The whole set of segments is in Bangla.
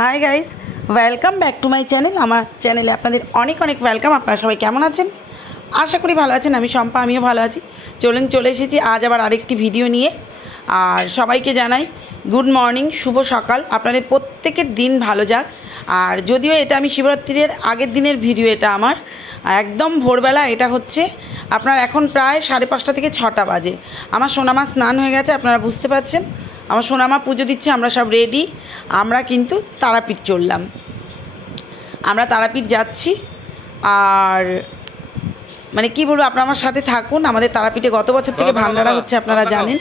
Hi guys, welcome back to my channel. আমার চ্যানেলে আপনাদের অনেক অনেক ওয়েলকাম। আপনারা সবাই কেমন আছেন? আশা করি ভালো আছেন। আমি শম্পা, আমিও ভালো আছি। চলে এসেছি আজ আবার আরেকটি ভিডিও নিয়ে। আর সবাইকে জানাই গুড মর্নিং, শুভ সকাল। আপনাদের প্রত্যেকের দিন ভালো যাক। আর যদিও এটা আমি শিবরাত্রির আগের দিনের ভিডিও, এটা আমার একদম ভোরবেলা। এটা হচ্ছে আপনার এখন প্রায় 5:30 থেকে 6টা বাজে। আমার সোনামা স্নান হয়ে গেছে, আপনারা বুঝতে পারছেন। আমার সোনামা পুজো দিচ্ছে, আমরা সব রেডি। আমরা কিন্তু তারাপীঠ চললাম, আমরা তারাপীঠ যাচ্ছি। আর মানে কি বলবো, আপনারা আমার সাথে থাকুন। আমাদের তারাপীঠে গত বছর থেকে ভান্ডারা হচ্ছে, আপনারা জানেন।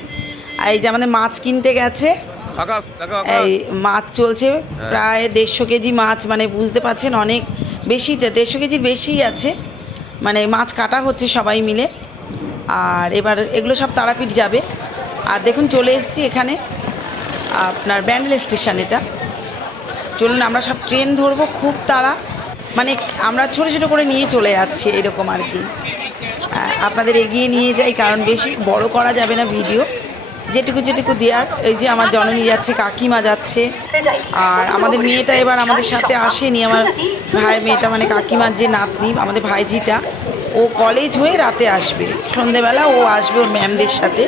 আর এই যে আমাদের মাছ কিনতে গেছে, এই মাছ চলছে প্রায় 150 কেজি মাছ, মানে বুঝতে পারছেন অনেক বেশি, 150 কেজির বেশিই আছে। মানে মাছ কাটা হচ্ছে সবাই মিলে। আর এবার এগুলো সব তারাপীঠ যাবে। আর দেখুন চলে এসেছি এখানে আপনার ব্যান্ডেল স্টেশন। এটা চলুন, আমরা সব ট্রেন ধরবো খুব তাড়া, মানে আমরা ছোটো ছোটো করে নিয়ে চলে যাচ্ছি এরকম আর কি। আপনাদের এগিয়ে নিয়ে যাই, কারণ বেশি বড় করা যাবে না ভিডিও, যেটুকু দেওয়ার। এই যে আমার জননী যাচ্ছে, কাকিমা যাচ্ছে। আর আমাদের মেয়েটা এবার আমাদের সাথে আসেনি, আমার ভাইয়ের মেয়েটা, মানে কাকিমার যে নাতনি, আমাদের ভাইজিটা, ও কলেজ হয়ে রাতে আসবে। সন্ধেবেলা ও আসবে ওর ম্যামদের সাথে,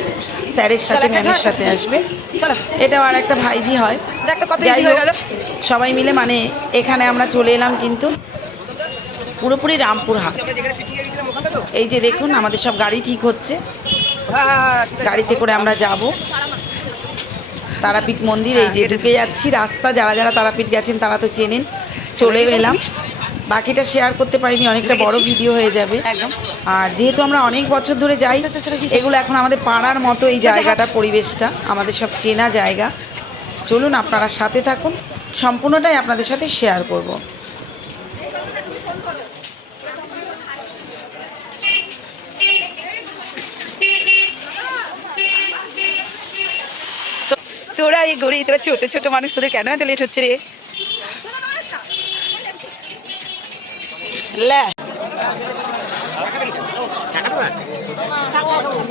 স্যারের সাথে, ম্যামের সাথে আসবে। এটাও আর একটা ভাইজি হয়। যাই হোক, সবাই মিলে মানে এখানে আমরা চলে এলাম কিন্তু পুরোপুরি রামপুরহাট। এই যে দেখুন আমাদের সব গাড়ি ঠিক হচ্ছে, গাড়িতে করে আমরা যাব তারাপীঠ মন্দির। এই যে ঢুকে যাচ্ছি রাস্তা, যারা যারা তারাপীঠ গেছেন তারা তো চেনেন। চলে এলাম, বাকিটা শেয়ার করতে পারিনি, অনেকটা বড় ভিডিও হয়ে যাবে। আর যেহেতু আমরা অনেক বছর ধরে যাই, এগুলো এখন আমাদের পাড়ার মতো। এই জায়গাটা, পরিবেশটা আমাদের সব চেনা জায়গা। চলুন আপনারা সাথে থাকুন, সম্পূর্ণটাই আপনাদের সাথে শেয়ার করব। তোরা এই গড়ি, তোরা ছোট ছোট মানুষ, তোদের কেন এত লেট হচ্ছে রে?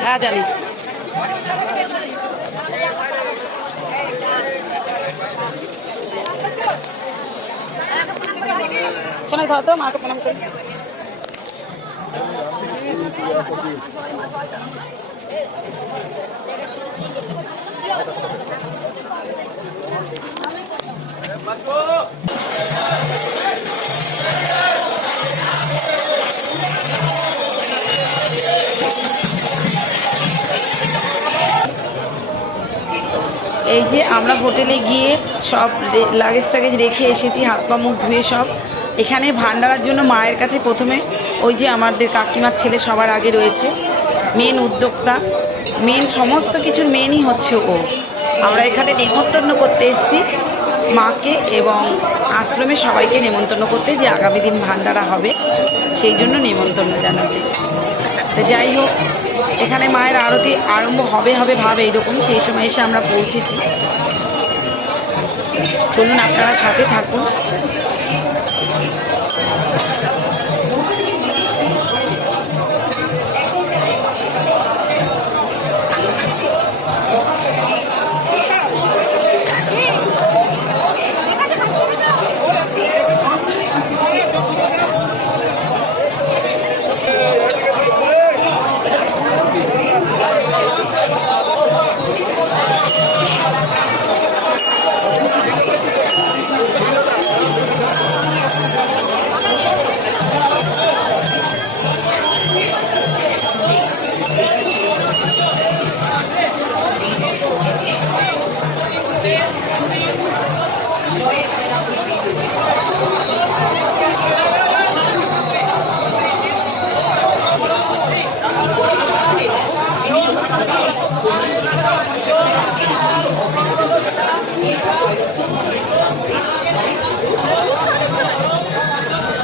হ্যাঁ জানি। শোনাই ধর তো, মাকে প্রণাম করি। এই যে আমরা হোটেলে গিয়ে সব লাগেজ টাগেজ রেখে এসেছি, হাত পা মুখ ধুয়ে সব। এখানে ভান্ডারার জন্য মায়ের কাছে প্রথমে ওই যে আমাদের কাকিমার ছেলে সবার আগে রয়েছে, মেন উদ্যোক্তা, মেন সমস্ত কিছুর মেনই হচ্ছে ও। আমরা এখানে নেমন্তন্ন করতে এসেছি মাকে এবং আশ্রমে সবাইকে নেমন্তন্ন করতে, যে আগামী দিন ভান্ডারা হবে সেই জন্য নেমন্তন্ন জানাতে। তো যাই হোক, এখানে মায়ের আরতি আরম্ভ হবে ভাবে এইরকম, সেই সময় এসে আমরা পৌঁছেছি। চলুন আপনারা সাথে থাকুন।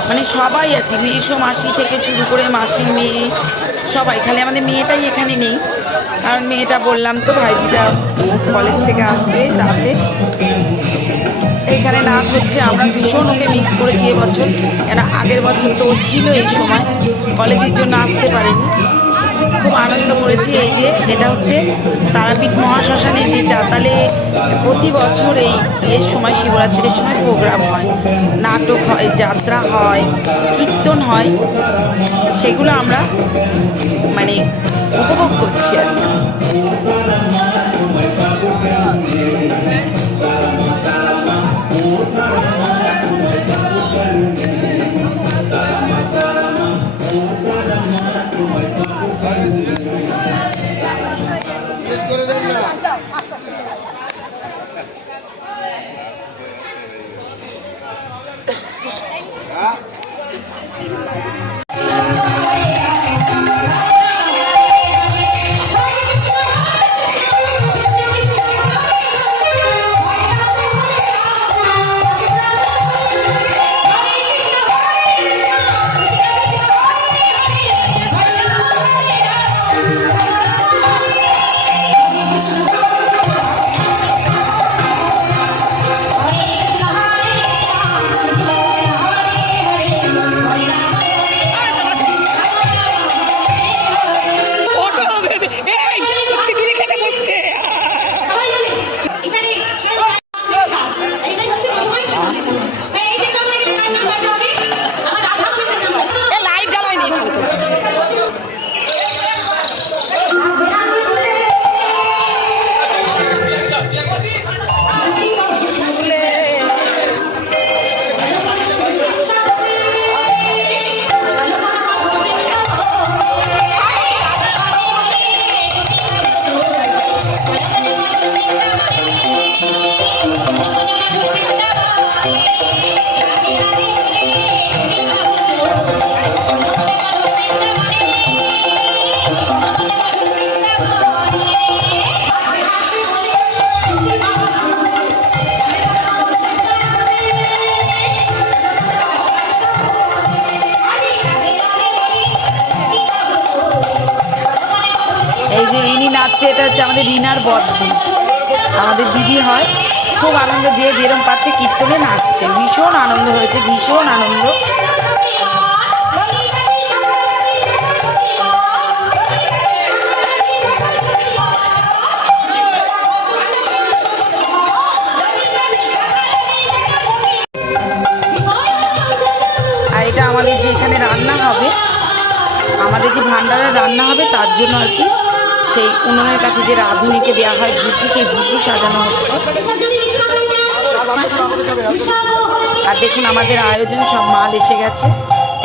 মানে সবাই আছি, মেয়েশো মাসি থেকে শুরু করে মাসি, মেয়ে, সবাই। খালি আমাদের মেয়েটাই এখানে নেই, কারণ মেয়েটা বললাম তো ভাইজিটা কলেজ থেকে আসবে রাতে। এখানে নাচ হচ্ছে, আমরা ভীষণ ওকে মিস করেছি এবছর, কেন আগের বছর তো ও ছিল এই সময়, কলেজের জন্য আসতে পারেনি। খুব আনন্দ করেছি। এই যে এটা হচ্ছে তারাপীঠ মহাশ্মশানে যে চাতালে প্রতি বছর এই এর সময় শিবরাত্রির সময় প্রোগ্রাম হয়, নাটক হয়, যাত্রা হয়, কীর্তন হয়, সেগুলো আমরা মানে উপভোগ করছি আর কি। এই যে রিনি নাচছে, এটা হচ্ছে আমাদের রিনার বদ্দি, আমাদের দিদি হয়। খুব আনন্দ, যে যেরম পাচ্ছে কীর্তনে নাচছে, ভীষণ আনন্দ হয়েছে, ভীষণ আনন্দ। আর এটা আমাদের যে এখানে রান্না হবে, আমাদের যে ভান্ডারের রান্না হবে তার জন্য আর কি সেই উনুনের কাছে যে রাঁধুনিকে দেওয়া হয় ভুজি, সেই ভুজি সাজানো হচ্ছে। আর দেখুন আমাদের আয়োজন সব মাল এসে গেছে।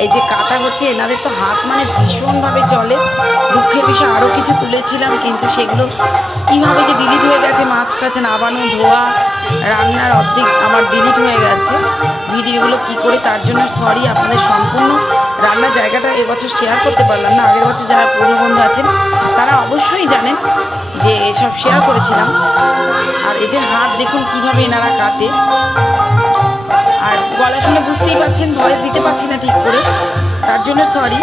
এই যে কাটা হচ্ছে, এনাদের তো হাত মানে ভীষণভাবে চলে। দুঃখের বিষয় আরও কিছু তুলেছিলাম, কিন্তু সেগুলো কীভাবে যে ডিলিট হয়ে গেছে, মাছ টাছ নাবানো, ধোয়া, রান্নার অর্ধেক আমার ডিলিট হয়ে গেছে ভিডিওগুলো কী করে, তার জন্য সরি। আপনাদের সম্পূর্ণ রান্নার জায়গাটা এবছর শেয়ার করতে পারলাম না। আগের বছর যারা পুরনো বন্ধু আছেন তারা অবশ্যই জানেন যে সব শেয়ার করেছিলাম। আর এদের হাত দেখুন কীভাবে এনারা কাটে। আর গলা শুনে বুঝতেই পারছেন ভয়েস দিতে পারছি না ঠিক করে, তার জন্য সরি।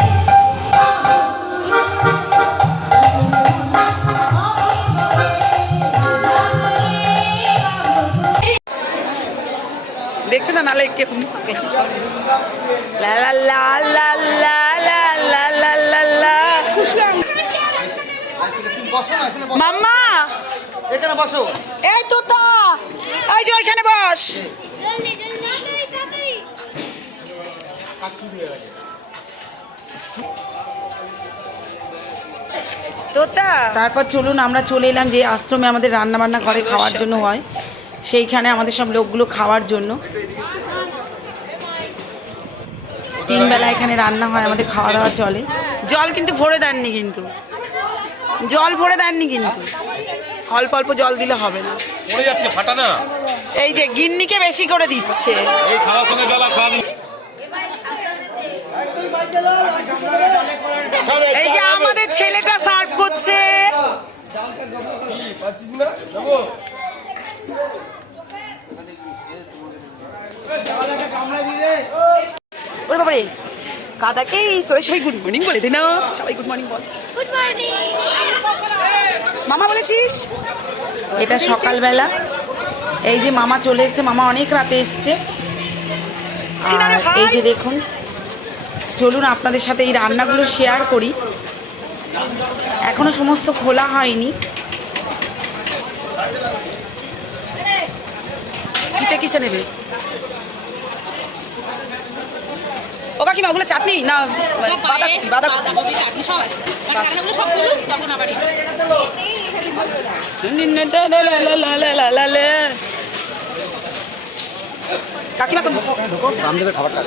দেখছো না, নালে কে লা লা লা লা লা লা লা লা লা লা। মাম্মা এখানে বসো। এই তো তা, এই যে ওইখানে বস। তারপর চলুন আমরা চলে এলাম যে আশ্রমে আমাদের রান্না বান্না ঘরে খাওয়ার জন্য হয়, সেইখানে আমাদের সব লোকগুলো খাওয়ার জন্য। 3 বেলা এখানে রান্না হয়, আমাদের খাওয়া দাওয়া চলে। জল কিন্তু ভরে দেননি, কিন্তু জল ভরে দেননি, কিন্তু অল্প অল্প জল দিলে হবে না, পড়ে যাচ্ছে, ফাটা না। এই যে গিন্নিকে বেশি করে দিচ্ছে। এই খাওয়ার সঙ্গে জল আর খাওয়া। এই যে আমাদের ছেলেটা সার্ভ করছে। ওরে বাবারে, কাদাকেই তোরা সবাই গুড মর্নিং বলে দে না। সবাই গুড মর্নিং বল। Good morning. মামা বলেছিস? এটা সকালবেলা, এই যে মামা চলে এসছে, মামা অনেক রাতে এসছে। আর এই যে দেখুন, চলুন আপনাদের সাথে এই রান্নাগুলো শেয়ার করি। এখনো সমস্ত খোলা হয়নি। কিতে কিসে নেবে ও কাকিমা ওগুলো চাটনি না বাঁধাকপি চাটনি সব আছে সব বলুন তখন আবার কাকিমা রামদেবের খাবারটা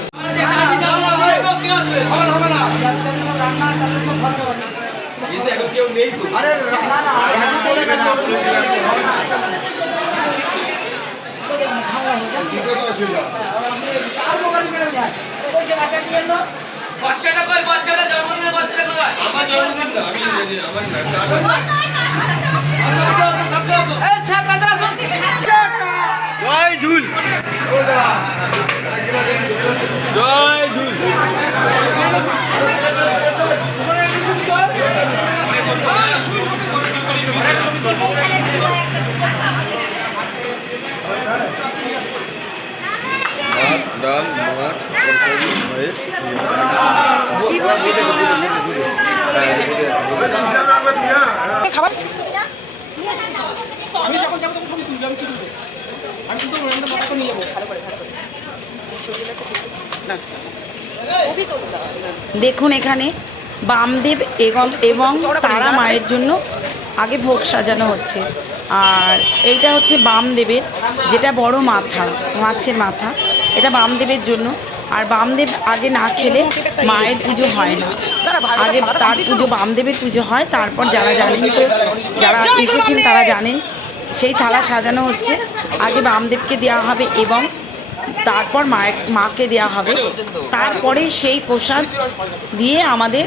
বাচ্চাটা কই বাচ্চাটা জন্মদিনে বাচ্চাটা কই আমার জন্মদিন না আমি আমার জয় ঝুল জয় ঝুল ডাল মাছ তরকারি হয়েছে খাবার দেখুন এখানে বামদেব এবং তারা মায়ের জন্য আগে ভোগ সাজানো হচ্ছে। আর এইটা হচ্ছে বামদেবের, যেটা বড় মাথা, মাছের মাথা, এটা বামদেবের জন্য। আর বামদেব আগে না খেলে মায়ের পুজো হয় না, আগে তার পুজো, বামদেবের পুজো হয়। তারপর যারা জানেন, তো যারা এসেছেন তারা জানেন, সেই থালা সাজানো হচ্ছে। আগে বামদেবকে দেওয়া হবে এবং তারপর মাকে দেওয়া হবে। তারপরে সেই প্রসাদ দিয়ে আমাদের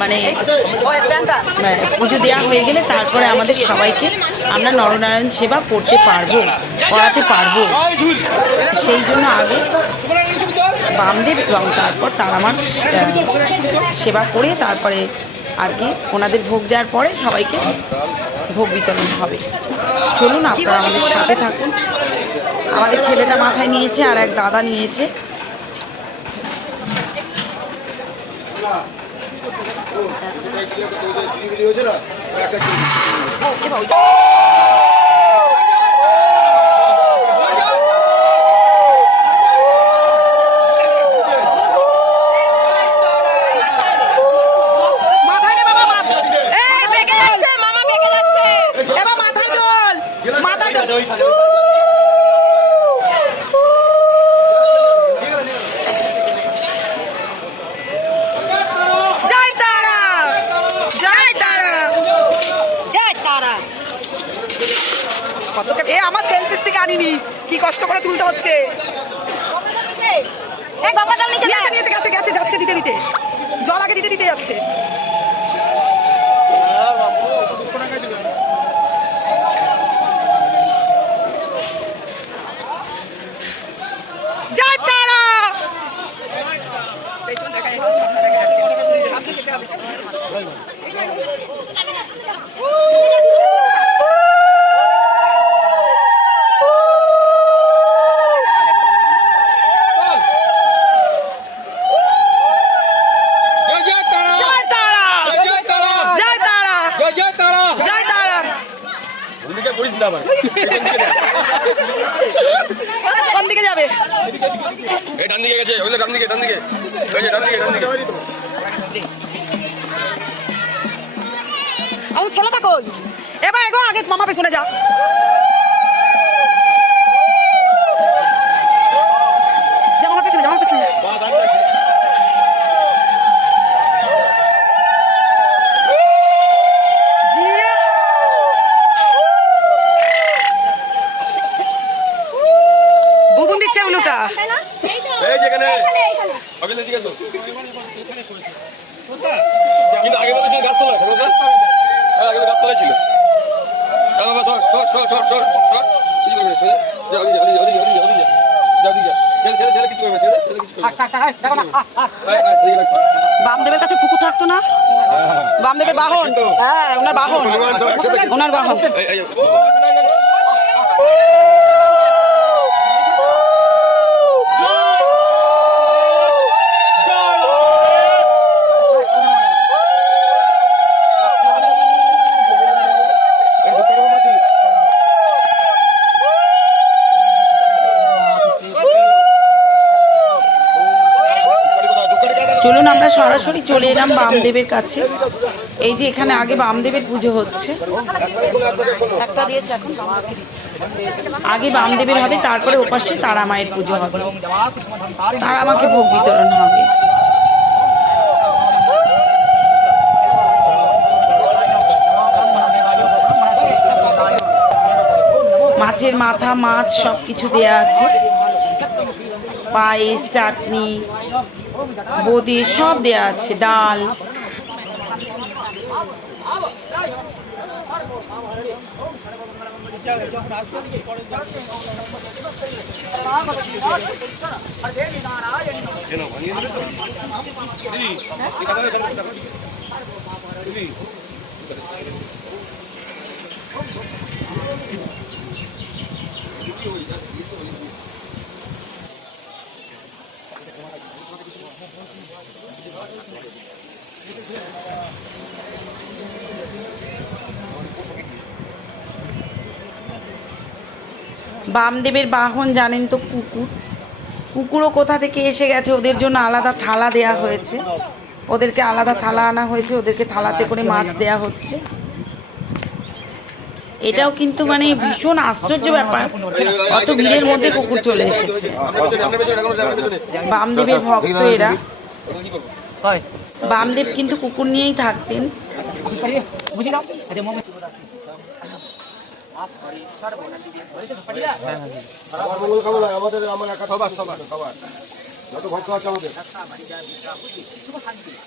মানে পুজো দেওয়া হয়ে গেলে তারপরে আমাদের সবাইকে আমরা নরনারায়ণ সেবা করতে পারবো, করাতে পারবো। সেই জন্য আগে বামদেব এবং তারপর তারামার সেবা করে তারপরে আর কি ওনাদের ভোগ দেওয়ার পরে সবাইকে ভোগ বিতরণ হবে। চলুন আপনারা আমাদের সাথে থাকুন। আমাদের ছেলেটা মাথায় নিয়েছে আর এক দাদা নিয়েছে। আমার সেলফি স্টিক আনিনি, কি কষ্ট করে তুলতে হচ্ছে। যাচ্ছে দিতে দিতে, জল আগে দিতে দিতে যাচ্ছে। জয় তারা। কোন দিকে যাবে? এই ডান দিকে গেছে, ওইটা ডান দিকে, ডান দিকে, ওই যে ডান দিকে, ডান দিকে। আমার ছেলেটা কই? এবার এগো, আগে মামা পেছনে যা। মামা পেছনে যা, মামা পেছনে যা। বুবুন দিচ্ছে উলুটা। এই যেখানে ওখানে দিকে তো কিন্তু আগে বলেছিল গাছতলা, বুঝছেন? আগে গাছতলা ছিল। বাবা সর সর সর সর সর সর কিছু করবে না। যাও যাও যাও যাও যাও যাও যাও যাও ছেলে ছেলে কিছু করবে না, ছেলে কিছু করবে না। বামদেবের কাছে পুকুর থাকতো না? বামদেবের বাহন, হ্যাঁ ওনার বাহন, ওনার বাহন। চলুন আমরা সরাসরি চলে এলাম বামদেবের কাছে। এই যে এখানে আগে বামদেবের পুজো হচ্ছে, একটা দিয়েছে এখন আমাকে দিচ্ছে। আগে বামদেবের হবে, তারপরে ওপাশে তারা মায়ের পুজো হবে, তারা মাকে ভোগ বিতরণ হবে। মাছের মাথা, মাছ সব কিছু দেয়া আছে, পায়েস, চাটনি, বোঁদে সব দেয়া আছে, ডাল। বামদেবের বাহন জানেন তো কুকুর, কুকুরও কোথা থেকে এসে গেছে, ওদের জন্য আলাদা থালা দেয়া হয়েছে, ওদেরকে আলাদা থালা আনা হয়েছে, ওদেরকে থালাতে করে মাছ দেয়া হচ্ছে। এটাও কিন্তু মানে ভীষণ আশ্চর্য ব্যাপার, অত ভিড়ের মধ্যে কুকুর চলে এসেছে। বামদেবের ভক্ত এরা। বামদেব কিন্তু কুকুর নিয়েই থাকতেন।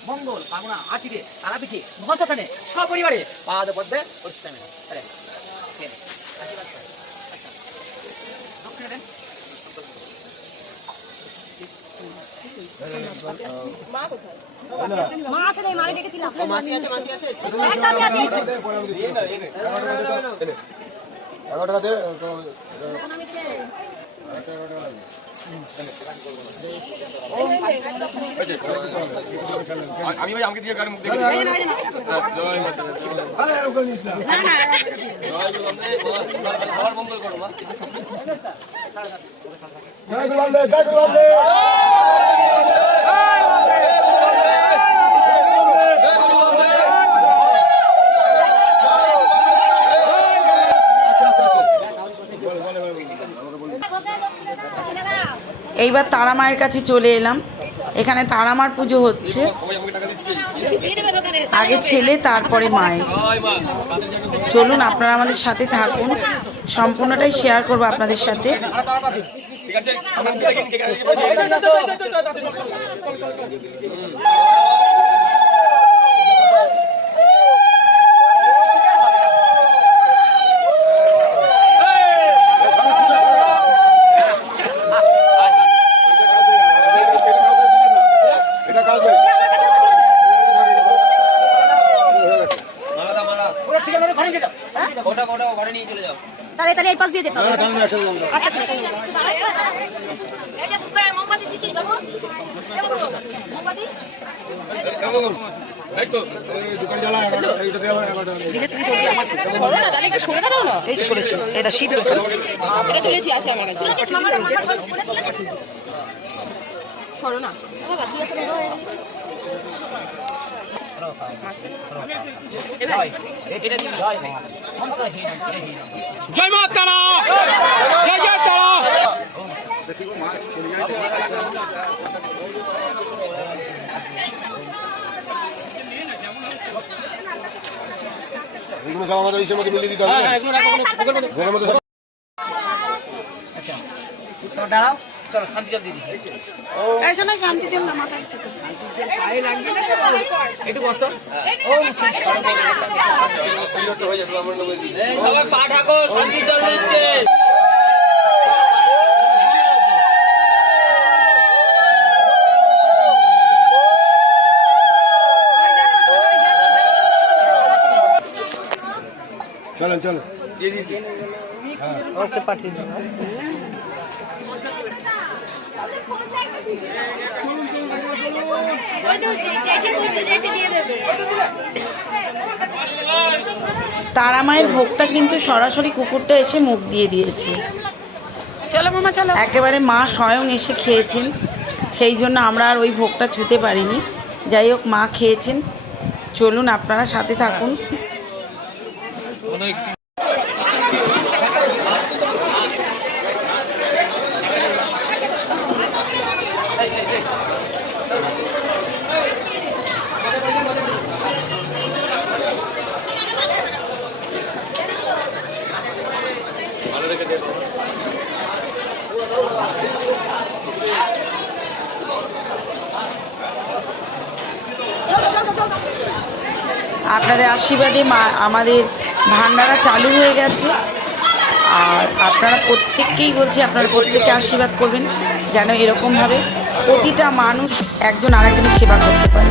মঙ্গল কামনা আটিতে তারাপীঠে মহাশ্মশানে সপরিবারে পাদ পদ্মে পরিশ্রমে আমি ভাই আমাকে দিয়ে গাড়ি মুখ দেখে মঙ্গল করো মা। এইবার তারা মায়ের কাছে চলে এলাম। এখানে তারা মার পুজো হচ্ছে, আগে ছেলে তারপরে মায়ের। চলুন আপনারা আমাদের সাথে থাকুন, সম্পূর্ণটাই শেয়ার করবো আপনাদের সাথে। ঠিক আছে তাহলে এই পাশ দিয়ে যেতে হবে। এই তো সরেছি, এটা শীত এটা তুলেছি, আছে আমার কাছে। সরো না জয় মা তারা, জয় জয় তারা। এগুলো সব আমাদের ইসের মধ্যে মিলিয়ে দিতে হবে। দাঁড়াও, চলো শান্তি জল দিয়ে দিই। শান্তি জল না, মাথা একটু বসো। সবাই পা ঢাকো, শান্তি জল দিচ্ছে। চলেন চলেন দিয়ে দিয়েছি। ওকে পাঠিয়ে দেবো। তারা মায়ের ভোগটা কিন্তু সরাসরি কুকুরটা এসে মুখ দিয়ে দিয়েছে। চলো মামা চলো, একেবারে মা স্বয়ং এসে খেয়েছেন। সেই জন্য আমরা আর ওই ভোগটা ছুঁতে পারিনি। যাই হোক, মা খেয়েছেন। চলুন আপনারা সাথে থাকুন। আপনাদের আশীর্বাদে আমাদের ভান্ডারা চালু হয়ে গেছে। আর আপনারা প্রত্যেককেই বলছি, আপনারা প্রত্যেককে আশীর্বাদ করবেন যেন এরকমভাবে প্রতিটা মানুষ একজন আরেকজনের সেবা করতে পারে।